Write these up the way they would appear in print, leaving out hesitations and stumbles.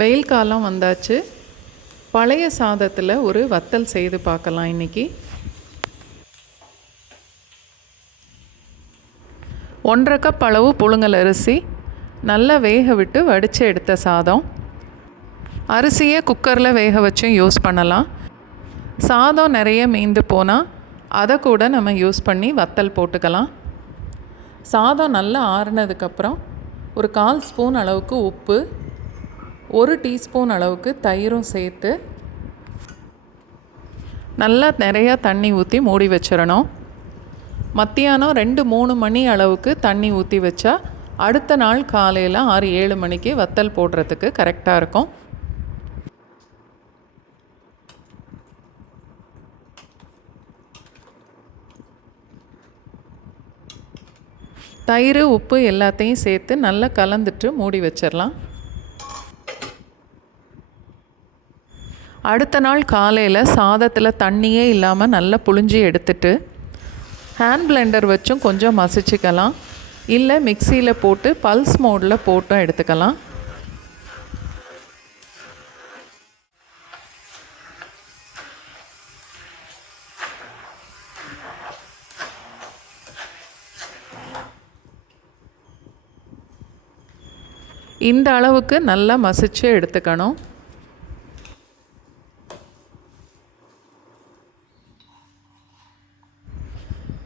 வெயில் காலம் வந்தாச்சு. பழைய சாதத்தில் ஒரு வத்தல் செய்து பார்க்கலாம் இன்றைக்கி. 1.5 கப் அளவு புழுங்கல் அரிசி நல்லா வேக விட்டு வடித்து எடுத்த சாதம். அரிசியை குக்கரில் வேக வச்சும் யூஸ் பண்ணலாம். சாதம் நிறைய மீந்து போனால் அதை கூட நம்ம யூஸ் பண்ணி வத்தல் போட்டுக்கலாம். சாதம் நல்லா ஆறுனதுக்கப்புறம் ஒரு 1/4 ஸ்பூன் அளவுக்கு உப்பு, 1 டீஸ்பூன் அளவுக்கு தயிரும் சேர்த்து நல்லா நிறையா தண்ணி ஊற்றி மூடி வச்சிடணும். மத்தியானம் 2-3 மணி அளவுக்கு தண்ணி ஊற்றி வச்சா அடுத்த நாள் காலையில் 6-7 மணிக்கு வத்தல் போடுறதுக்கு கரெக்டாக இருக்கும். தயிர், உப்பு எல்லாத்தையும் சேர்த்து நல்லா கலந்துட்டு மூடி வச்சிடலாம். அடுத்த நாள் காலையில் சாதத்தில் தண்ணியே இல்லாமல் நல்லா புழிஞ்சி எடுத்துட்டு ஹேண்ட் பிளெண்டர் வச்சும் கொஞ்சம் மசிச்சுக்கலாம். இல்லை மிக்சியில் போட்டு பல்ஸ் மோடில் போட்டும் எடுத்துக்கலாம். இந்த அளவுக்கு நல்லா மசிச்சு எடுத்துக்கணும்.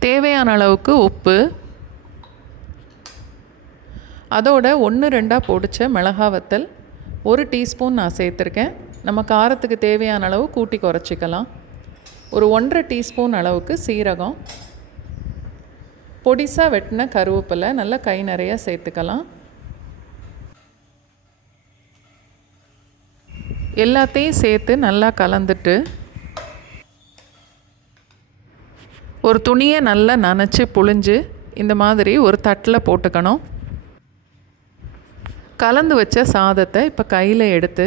தேவையான அளவுக்கு உப்பு, அதோட 1-2 பொடிச்ச மிளகா வத்தல் 1 டீஸ்பூன் நான் சேர்த்துருக்கேன். நம்ம காரத்துக்கு தேவையான அளவு கூட்டி குறைச்சிக்கலாம். ஒரு 1.5 டீஸ்பூன் அளவுக்கு சீரகம், பொடிசாக வெட்டின கருவேப்பிலை நல்லா கை நிறையா சேர்த்துக்கலாம். எல்லாத்தையும் சேர்த்து நல்லா கலந்துட்டு ஒரு துணியை நல்லா நனைச்சி புழிஞ்சு இந்த மாதிரி ஒரு தட்டில் போட்டுக்கணும். கலந்து வச்ச சாதத்தை இப்போ கையில் எடுத்து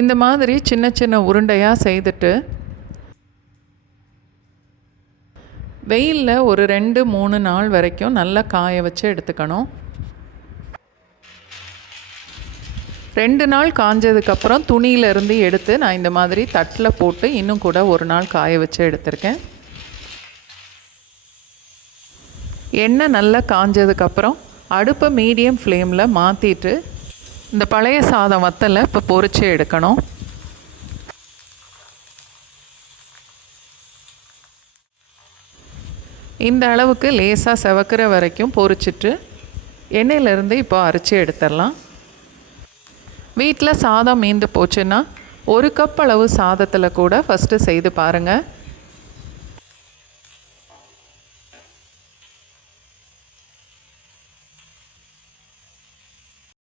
இந்த மாதிரி சின்ன சின்ன உருண்டையாக செய்துட்டு வெயிலில் ஒரு 2-3 நாள் வரைக்கும் நல்லா காய வச்சு எடுத்துக்கணும். 2 நாள் காஞ்சதுக்கப்புறம் துணியிலேருந்து எடுத்து நான் இந்த மாதிரி தட்டில் போட்டு இன்னும் கூட 1 நாள் காய வச்சு எடுத்திருக்கேன். எண்ணெய் நல்லா காஞ்சதுக்கப்புறம் அடுப்பை மீடியம் ஃப்ளேமில் மாற்றிட்டு இந்த பழைய சாதம் வத்தலை இப்போ பொரித்து எடுக்கணும். இந்த அளவுக்கு லேசாக செவக்கிற வரைக்கும் பொரிச்சிட்டு எண்ணெயிலேருந்து இப்போ அரைச்சி எடுத்துடலாம். வீட்டில் சாதம் மீந்து போச்சுன்னா 1 கப் அளவு சாதத்தில் கூட ஃபஸ்ட்டு செய்து பாருங்கள்.